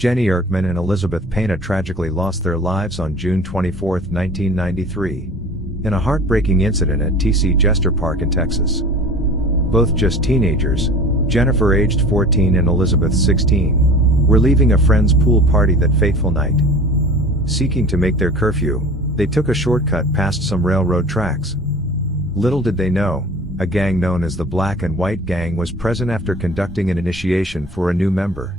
Jenny Ertman and Elizabeth Peña tragically lost their lives on June 24, 1993, in a heartbreaking incident at TC Jester Park in Texas. Both just teenagers, Jennifer aged 14 and Elizabeth 16, were leaving a friend's pool party that fateful night. Seeking to make their curfew, they took a shortcut past some railroad tracks. Little did they know, a gang known as the Black and White Gang was present after conducting an initiation for a new member.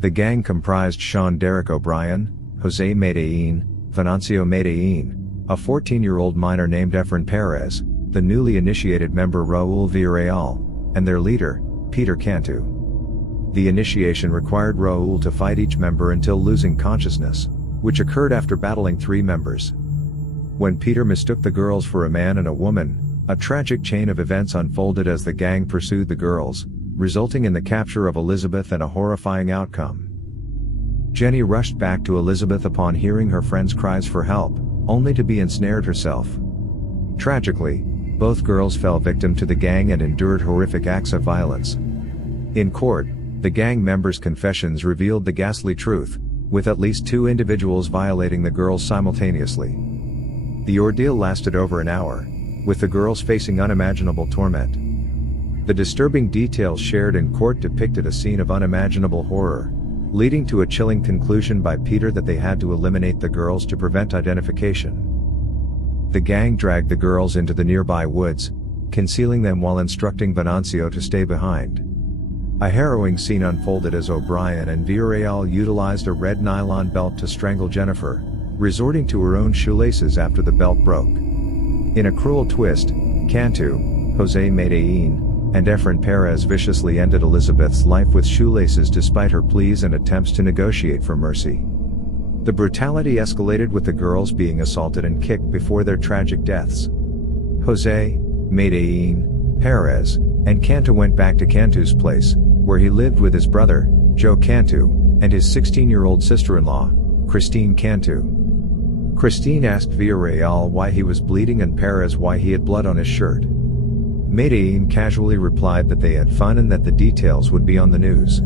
The gang comprised Sean Derrick O'Brien, Jose Medellin, Venancio Medellin, a 14-year-old minor named Efrain Perez, the newly initiated member Raul Villarreal, and their leader, Peter Cantu. The initiation required Raul to fight each member until losing consciousness, which occurred after battling 3 members. When Peter mistook the girls for a man and a woman, a tragic chain of events unfolded as the gang pursued the girls, resulting in the capture of Elizabeth and a horrifying outcome. Jenny rushed back to Elizabeth upon hearing her friend's cries for help, only to be ensnared herself. Tragically, both girls fell victim to the gang and endured horrific acts of violence. In court, the gang members' confessions revealed the ghastly truth, with at least 2 individuals violating the girls simultaneously. The ordeal lasted over an hour, with the girls facing unimaginable torment. The disturbing details shared in court depicted a scene of unimaginable horror, leading to a chilling conclusion by Peter that they had to eliminate the girls to prevent identification. The gang dragged the girls into the nearby woods, concealing them while instructing Venancio to stay behind. A harrowing scene unfolded as O'Brien and Villarreal utilized a red nylon belt to strangle Jennifer, resorting to her own shoelaces after the belt broke. In a cruel twist, Cantu, Jose Medellin, and Efrain Perez viciously ended Elizabeth's life with shoelaces despite her pleas and attempts to negotiate for mercy. The brutality escalated with the girls being assaulted and kicked before their tragic deaths. Jose, Medellin, Perez, and Cantu went back to Cantu's place, where he lived with his brother, Joe Cantu, and his 16-year-old sister-in-law, Christine Cantu. Christine asked Villarreal why he was bleeding and Perez why he had blood on his shirt. Medellin casually replied that they had fun and that the details would be on the news.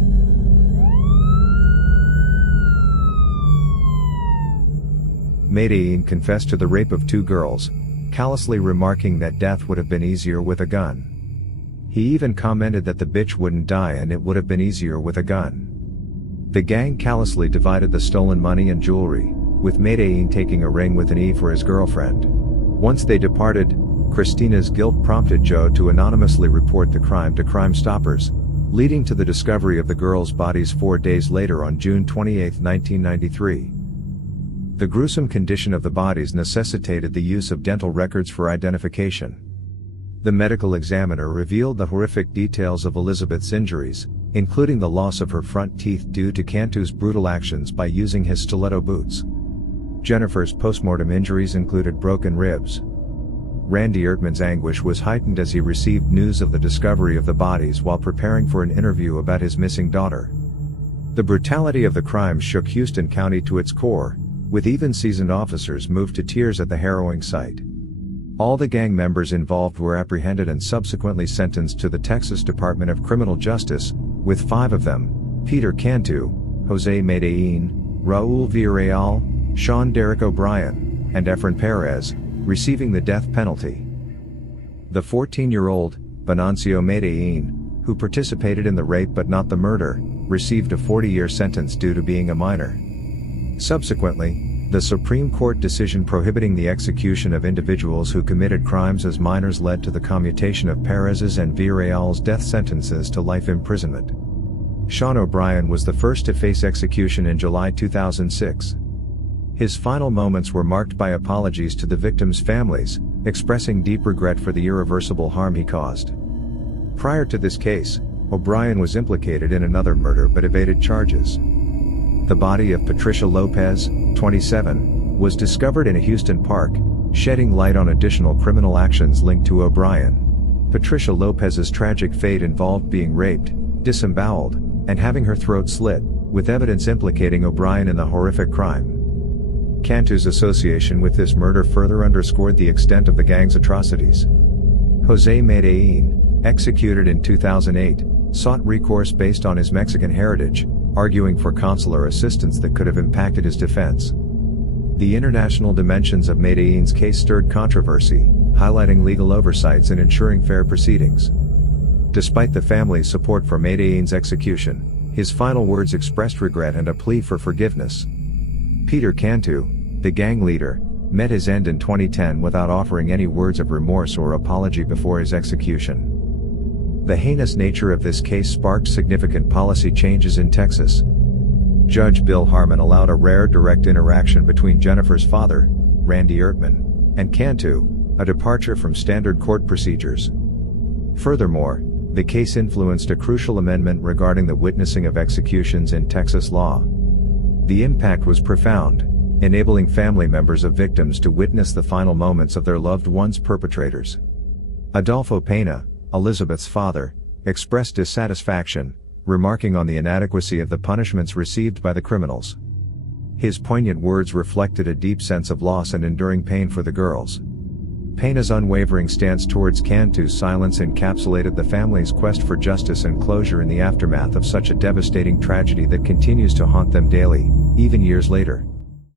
Medellin confessed to the rape of 2 girls, callously remarking that death would have been easier with a gun. He even commented that the bitch wouldn't die and it would have been easier with a gun. The gang callously divided the stolen money and jewelry, with Medellin taking a ring with an E for his girlfriend. Once they departed, Christina's guilt prompted Joe to anonymously report the crime to Crime Stoppers, leading to the discovery of the girls' bodies 4 days later on June 28, 1993. The gruesome condition of the bodies necessitated the use of dental records for identification. The medical examiner revealed the horrific details of Elizabeth's injuries, including the loss of her front teeth due to Cantu's brutal actions by using his stiletto boots. Jennifer's postmortem injuries included broken ribs. Randy Ertman's anguish was heightened as he received news of the discovery of the bodies while preparing for an interview about his missing daughter. The brutality of the crime shook Houston County to its core, with even seasoned officers moved to tears at the harrowing sight. All the gang members involved were apprehended and subsequently sentenced to the Texas Department of Criminal Justice, with 5 of them, Peter Cantu, Jose Medellin, Raul Villarreal, Sean Derrick O'Brien, and Efrain Perez, receiving the death penalty. The 14-year-old, Venancio Medellin, who participated in the rape but not the murder, received a 40-year sentence due to being a minor. Subsequently, the Supreme Court decision prohibiting the execution of individuals who committed crimes as minors led to the commutation of Perez's and Villarreal's death sentences to life imprisonment. Sean O'Brien was the first to face execution in July 2006. His final moments were marked by apologies to the victims' families, expressing deep regret for the irreversible harm he caused. Prior to this case, O'Brien was implicated in another murder but evaded charges. The body of Patricia Lopez, 27, was discovered in a Houston park, shedding light on additional criminal actions linked to O'Brien. Patricia Lopez's tragic fate involved being raped, disemboweled, and having her throat slit, with evidence implicating O'Brien in the horrific crime. Cantu's association with this murder further underscored the extent of the gang's atrocities. Jose Medellin, executed in 2008, sought recourse based on his Mexican heritage, arguing for consular assistance that could have impacted his defense. The international dimensions of Medellin's case stirred controversy, highlighting legal oversights and ensuring fair proceedings. Despite the family's support for Medellin's execution, his final words expressed regret and a plea for forgiveness. Peter Cantu, the gang leader, met his end in 2010 without offering any words of remorse or apology before his execution. The heinous nature of this case sparked significant policy changes in Texas. Judge Bill Harmon allowed a rare direct interaction between Jennifer's father, Randy Ertman, and Cantu, a departure from standard court procedures. Furthermore, the case influenced a crucial amendment regarding the witnessing of executions in Texas law. The impact was profound, enabling family members of victims to witness the final moments of their loved ones' perpetrators. Adolfo Peña, Elizabeth's father, expressed dissatisfaction, remarking on the inadequacy of the punishments received by the criminals. His poignant words reflected a deep sense of loss and enduring pain for the girls. Peña's unwavering stance towards Cantu's silence encapsulated the family's quest for justice and closure in the aftermath of such a devastating tragedy that continues to haunt them daily, even years later.